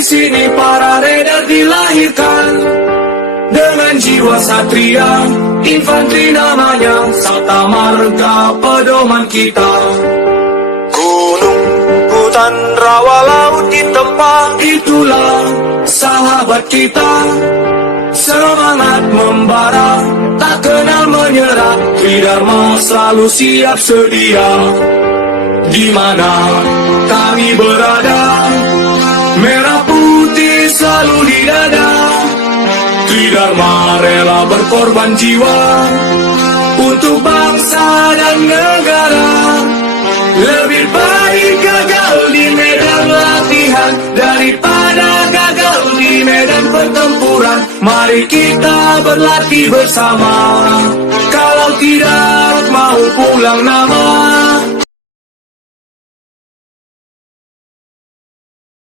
Di sini para raider dilahirkan dengan jiwa satria, infanteri namanya, Sabta Marga pedoman kita. Gunung, hutan, rawa, laut ditempa, Itulah sahabat kita, semangat membara, tak kenal menyerah, Tridharma selalu siap sedia. Di mana kami berada, merah putih selalu di dada, Tridharma rela berkorban jiwa untuk bangsa dan negara. Lebih baik gagal di medan latihan daripada gagal di medan pertempuran. Mari kita berlatih bersama, kalau tidak mau pulang nama.